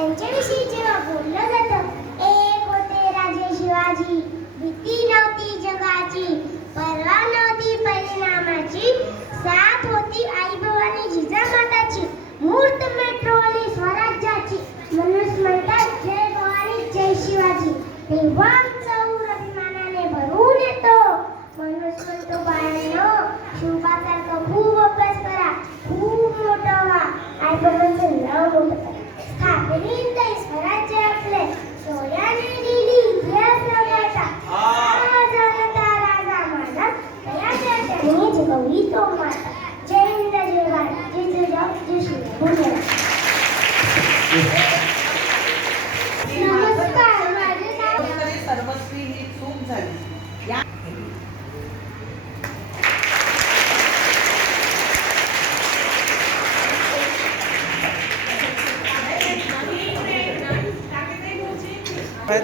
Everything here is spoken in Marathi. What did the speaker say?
त्यांच्याविषयी जेव्हा बोललं जातं, एक होते राजे शिवाजी, भीती नव्हती जगाची, पर्वा नव्हती परिणामाची, साथ होती आई भवानी जिजामाताची, मूर्त मेट्रोवाली स्वराज्याची, म्हणून म्हणतात जय भवानी जय शिवाजी. तेव्हा आमचा ऊर अभिमानाने भरून येतो. म्हणूनच म्हणतो बाळांनो, शिवबासारखं खूप अभ्यास करा, खूप मोठं व्हा, आई बाबांचं नाव मोठं करा. स्थापनेत स्वराज्य आपले सोयाने दिली इतिहास रंगाचा. जनता राजा माझा तयाच्या त्यांनी जगवली तो माता. जय हिंद जय भारत जय जिजाऊ जय शिवराय. नमस्कार, माझे नाव सर्वस्वी ही चूक झाली. काय